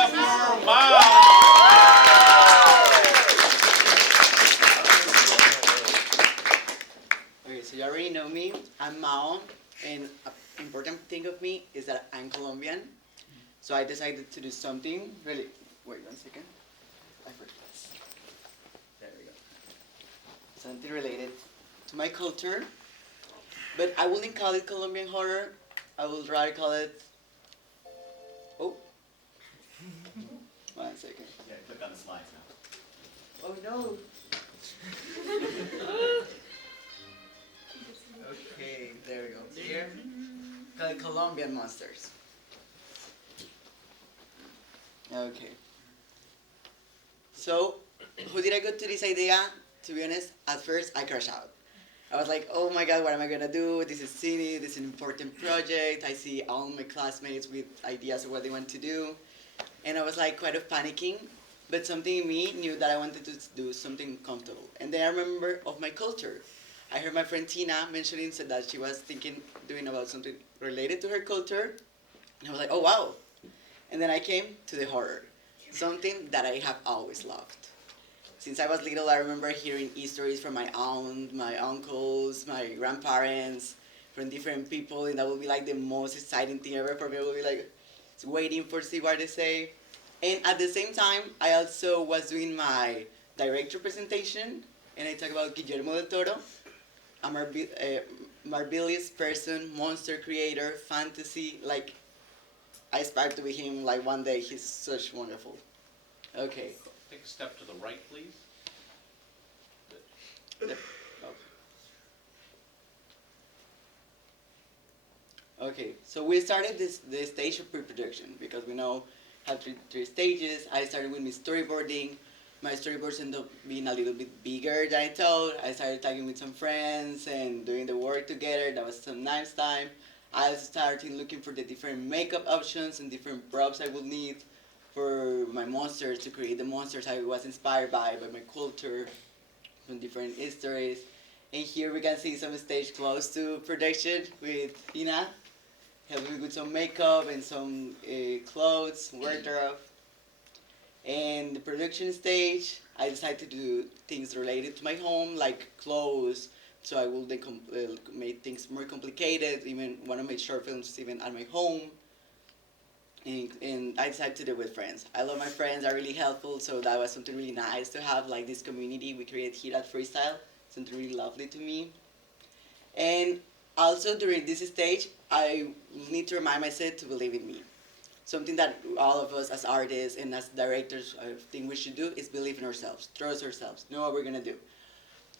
up for Mao! Okay, so you already know me. I'm Mao, and an important thing of me is that I'm Colombian. So I decided to do something really. Wait 1 second. I forgot this. There we go. Something related to my culture, but I wouldn't call it Colombian horror. I would rather call it. Oh, 1 second. Yeah, click on the slides now. Oh no. Okay, there we go. Here, called Colombian monsters. Okay. So, who did I go to this idea? To be honest, at first I crashed out. I was like, oh my god, what am I gonna do? This is Zenith, this is an important project. I see all my classmates with ideas of what they want to do. And I was like quite of panicking, but something in me knew that I wanted to do something comfortable. And then I remember of my culture. I heard my friend Tina mentioning said that she was thinking doing about something related to her culture. And I was like, oh wow. And then I came to the horror, something that I have always loved. Since I was little, I remember hearing stories from my aunt, my uncles, my grandparents, from different people, and that would be like the most exciting thing ever for me. I would be like waiting for see what they say. And at the same time, I also was doing my director presentation, and I talk about Guillermo del Toro, a marvelous person, monster creator, fantasy. Like I aspire to be him. Like one day, he's such wonderful. Okay. Take a step to the right, please. Yep. Okay, so we started the stage of pre-production because we know have three stages. I started with my storyboarding. My storyboards ended up being a little bit bigger than I thought. I started talking with some friends and doing the work together. That was some nice time. I also started looking for the different makeup options and different props I would need for my monsters, to create the monsters I was inspired by my culture, from different histories. And here we can see some stage close to production with Ina, helping with some makeup and some clothes, wardrobe. And the production stage, I decided to do things related to my home, like clothes, so I will make things more complicated, even one of my short films even at my home. And I decided to do it with friends. I love my friends, they're really helpful, so that was something really nice to have, like this community we created here at Freestyle, something really lovely to me. And also during this stage, I need to remind myself to believe in me. Something that all of us as artists and as directors, I think we should do is believe in ourselves, trust ourselves, know what we're gonna do.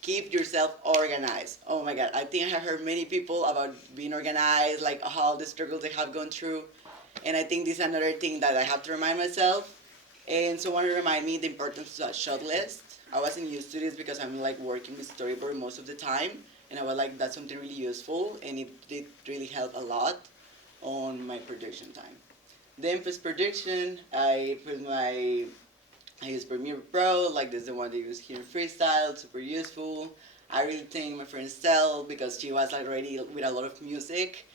Keep yourself organized. Oh my god, I think I have heard many people about being organized, like all the struggles they have gone through. And I think this is another thing that I have to remind myself. And so I want to remind me the importance of a shot list. I wasn't used to this because I'm like working with storyboard most of the time. And I was like, that's something really useful, and it did really help a lot on my production time. Then post production, I use Premiere Pro, like this is the one they use here in Freestyle, super useful. I really thank my friend Stell because she was like already with a lot of music,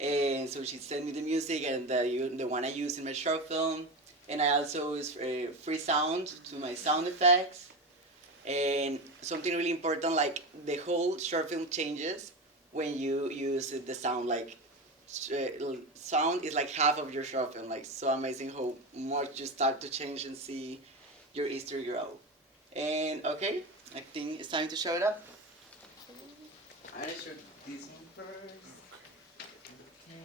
and so she sent me the music and the one I use in my short film. And I also use free sound to my sound effects. And something really important, like the whole short film changes when you use the sound. Like sound is like half of your short film. Like so amazing how much you start to change and see your history grow. And okay, I think it's time to show it up. I'm gonna show this one first. Okay.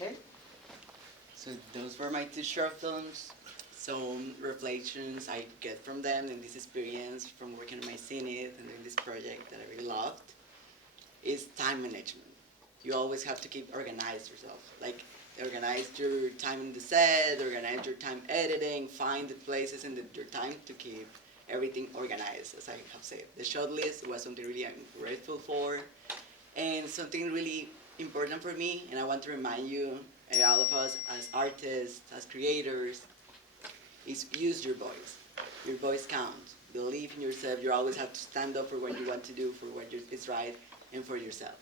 Okay. So those were my two short films. Some reflections I get from them and this experience from working on my Zenith and doing this project that I really loved is time management. You always have to keep organized yourself. Like organize your time in the set, organize your time editing, find the places in your time to keep everything organized, as I have said. The shot list was something really I'm grateful for, and something really important for me, and I want to remind you, all of us as artists, as creators, is use your voice. Your voice counts. Believe in yourself. You always have to stand up for what you want to do, for what is right, and for yourself.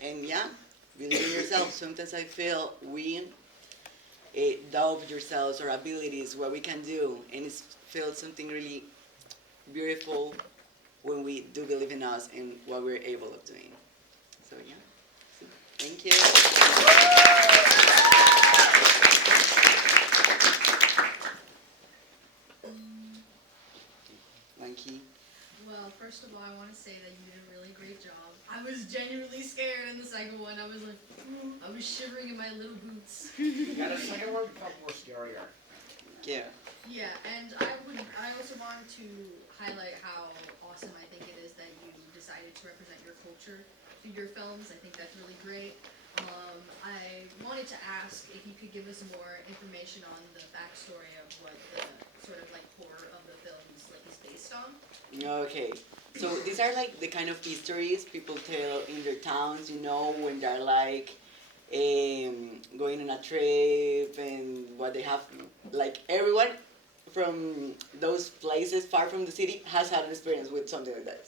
And yeah, believe in yourself. Sometimes I feel we doubt yourselves or abilities, what we can do, and it feels something really beautiful when we do believe in us and what we're able of doing. So yeah, thank you. Monkey. Well, first of all, I want to say that you did a really great job. I was genuinely scared in the second one. I was like, I was shivering in my little boots. Yeah, the second one felt more scarier. Yeah. Yeah, and I also wanted to highlight how awesome I think it is that you decided to represent your culture through your films. I think that's really great. I wanted to ask if you could give us more information on the backstory of what the sort of like core of the films like is based on. Okay. So these are like the kind of histories people tell in their towns, you know, when they're like going on a trip and what they have, like everyone from those places far from the city has had an experience with something like that.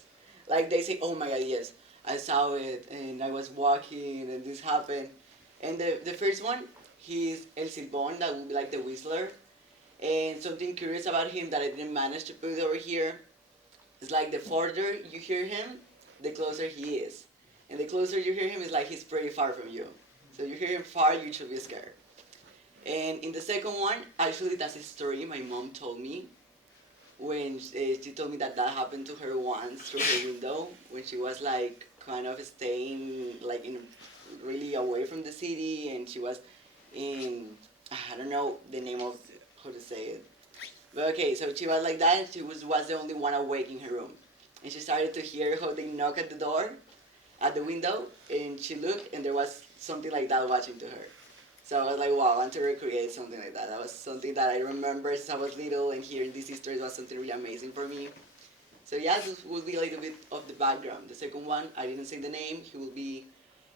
Like they say, oh my God, yes, I saw it and I was walking and this happened. And the first one, he's El Silbón, that would be like the whistler. And something curious about him that I didn't manage to put over here is like the further you hear him, the closer he is. And the closer you hear him is like he's pretty far from you. So you hear him far, you should be scared. And in the second one, actually that's a story my mom told me when she told me that happened to her once through her window when she was like kind of staying like in really away from the city, and she was in, I don't know the name of how to say it. But okay, so she was like that, she was the only one awake in her room. And she started to hear how they knock at the door, at the window, and she looked and there was something like that watching to her. So I was like, wow, I want to recreate something like that. That was something that I remember since I was little, and hearing these histories was something really amazing for me. So yeah, this will be a little bit of the background. The second one, I didn't say the name, he will be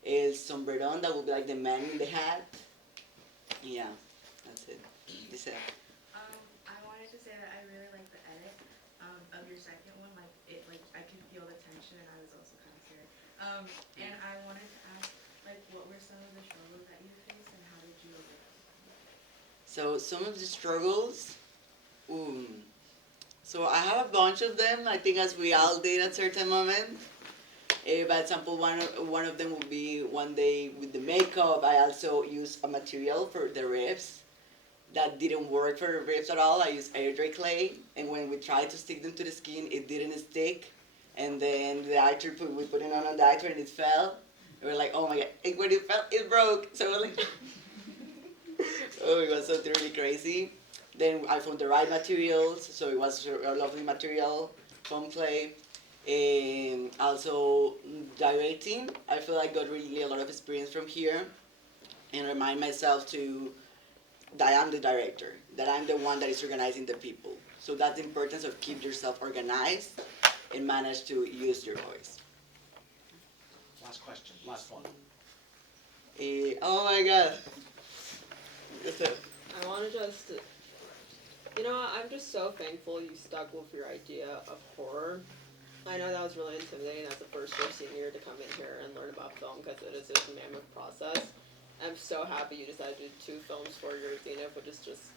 El Sombrerón, that will be like the man in the hat. Yeah, that's it. This it. I wanted to say that I really like the edit of your second one. Like I could feel the tension, and I was also kind of scared. And I wanted to ask, like, what were some of the struggles that you faced, and how did you overcome them? So some of the struggles, so I have a bunch of them, I think, as we all did at certain moment. By example, one of them would be one day with the makeup. I also used a material for the ribs that didn't work for the ribs at all. I used air dry clay, and when we tried to stick them to the skin, it didn't stick. And then the actor we put it on the actor and it fell. We were like, oh my God! And when it fell, it broke. So we're like, oh, it was something really crazy. Then I found the right materials, so it was a lovely material, foam clay. And also directing, I feel I got really a lot of experience from here, and remind myself that I'm the director, that I'm the one that is organizing the people. So that's the importance of keep yourself organized and manage to use your voice. Last question, last one. Oh my God. That's it. I want to just, I'm just so thankful you stuck with your idea of horror. I know that was really intimidating as a first-year senior to come in here and learn about film, because it is a mammoth process. I'm so happy you decided to do 2 films for your Zenith, which is just,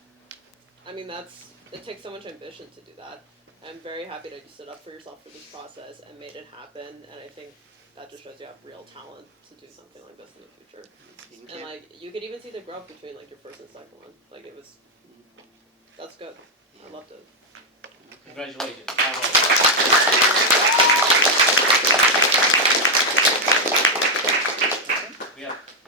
it takes so much ambition to do that. I'm very happy that you stood up for yourself for this process and made it happen, and I think that just shows you have real talent to do something like this in the future. And you could even see the growth between your first and second one. That's good. I loved it. Congratulations. Bravo.